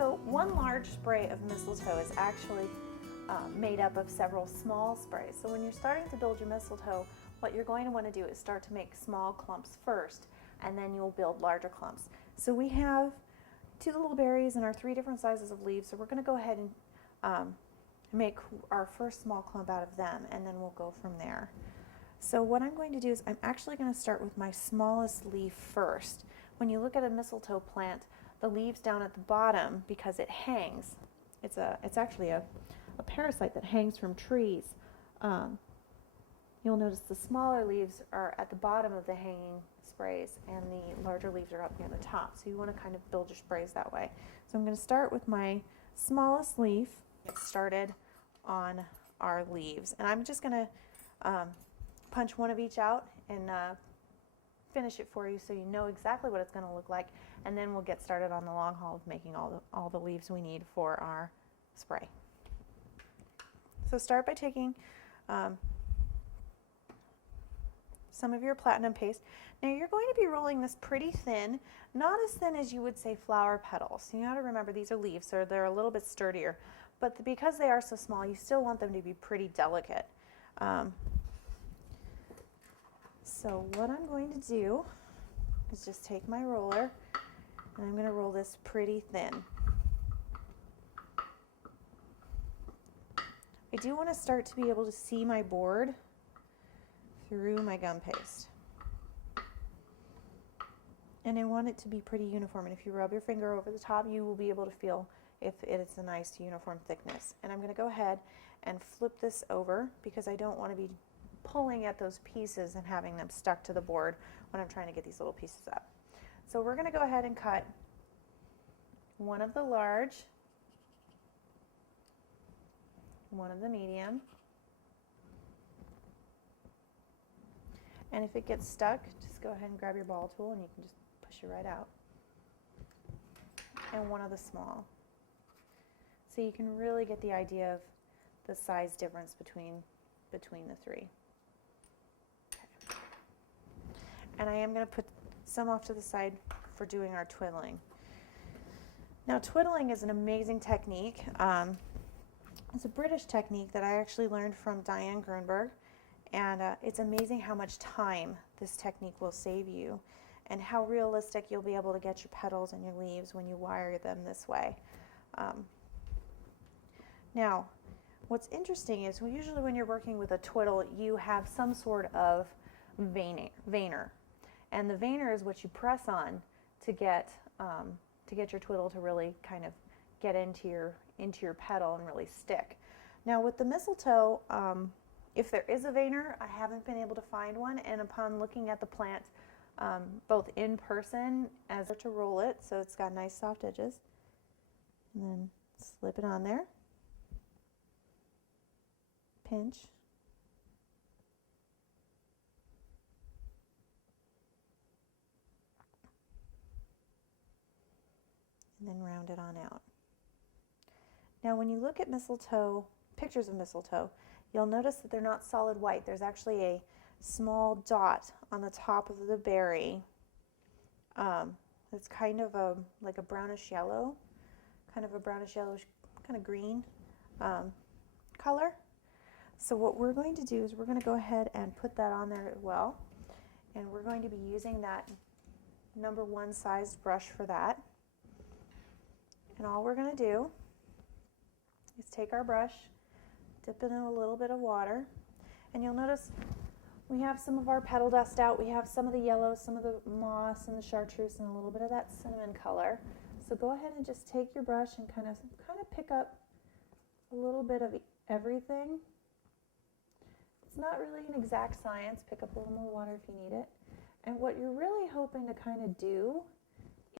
So one large spray of mistletoe is actually made up of several small sprays. So when you're starting to build your mistletoe, what you're going to want to do is start to make small clumps first, and then you'll build larger clumps. So we have 2 little berries and our 3 different sizes of leaves, so we're going to go ahead and make our first small clump out of them, and then we'll go from there. So what I'm going to do is I'm actually going to start with my smallest leaf first. When you look at a mistletoe plant, the leaves down at the bottom, because it hangs, it's actually a parasite that hangs from trees. You'll notice the smaller leaves are at the bottom of the hanging sprays and the larger leaves are up near the top. So you want to kind of build your sprays that way. So I'm going to start with my smallest leaf, get started on our leaves. And I'm just going to punch one of each out and finish it for you so you know exactly what it's going to look like. And then we'll get started on the long haul of making all the leaves we need for our spray. So start by taking some of your platinum paste. Now you're going to be rolling this pretty thin, not as thin as you would say flower petals. So you got to remember these are leaves, so they're a little bit sturdier. But because they are so small, you still want them to be pretty delicate. So what I'm going to do is just take my roller and I'm going to roll this pretty thin. I do want to start to be able to see my board through my gum paste. And I want it to be pretty uniform, and if you rub your finger over the top, you will be able to feel if it's a nice uniform thickness. And I'm going to go ahead and flip this over because I don't want to be pulling at those pieces and having them stuck to the board when I'm trying to get these little pieces up. So we're going to go ahead and cut one of the large, one of the medium, and if it gets stuck, just go ahead and grab your ball tool and you can just push it right out, and one of the small. So you can really get the idea of the size difference between the 3. Okay. And I am going to put some off to the side for doing our twiddling. Now twiddling is an amazing technique. It's a British technique that I actually learned from Diane Grunberg, and it's amazing how much time this technique will save you and how realistic you'll be able to get your petals and your leaves when you wire them this way. Now, what's interesting is usually when you're working with a twiddle, you have some sort of veiner. And the veiner is what you press on to get your twiddle to really kind of get into your petal and really stick. Now with the mistletoe, if there is a veiner, I haven't been able to find one, and upon looking at the plant both in person as to roll it, so it's got nice soft edges, and then slip it on there, pinch, and then round it on out. Now when you look at mistletoe, pictures of mistletoe, you'll notice that they're not solid white. There's actually a small dot on the top of the berry. It's kind of like a brownish yellow, kind of a brownish yellowish, kind of green color. So what we're going to do is we're going to go ahead and put that on there as well. And we're going to be using that number 1 sized brush for that. And all we're going to do is take our brush, dip it in a little bit of water, and you'll notice we have some of our petal dust out. We have some of the yellow, some of the moss and the chartreuse, and a little bit of that cinnamon color. So go ahead and just take your brush and kind of pick up a little bit of everything. It's not really an exact science. Pick up a little more water if you need it. And what you're really hoping to kind of do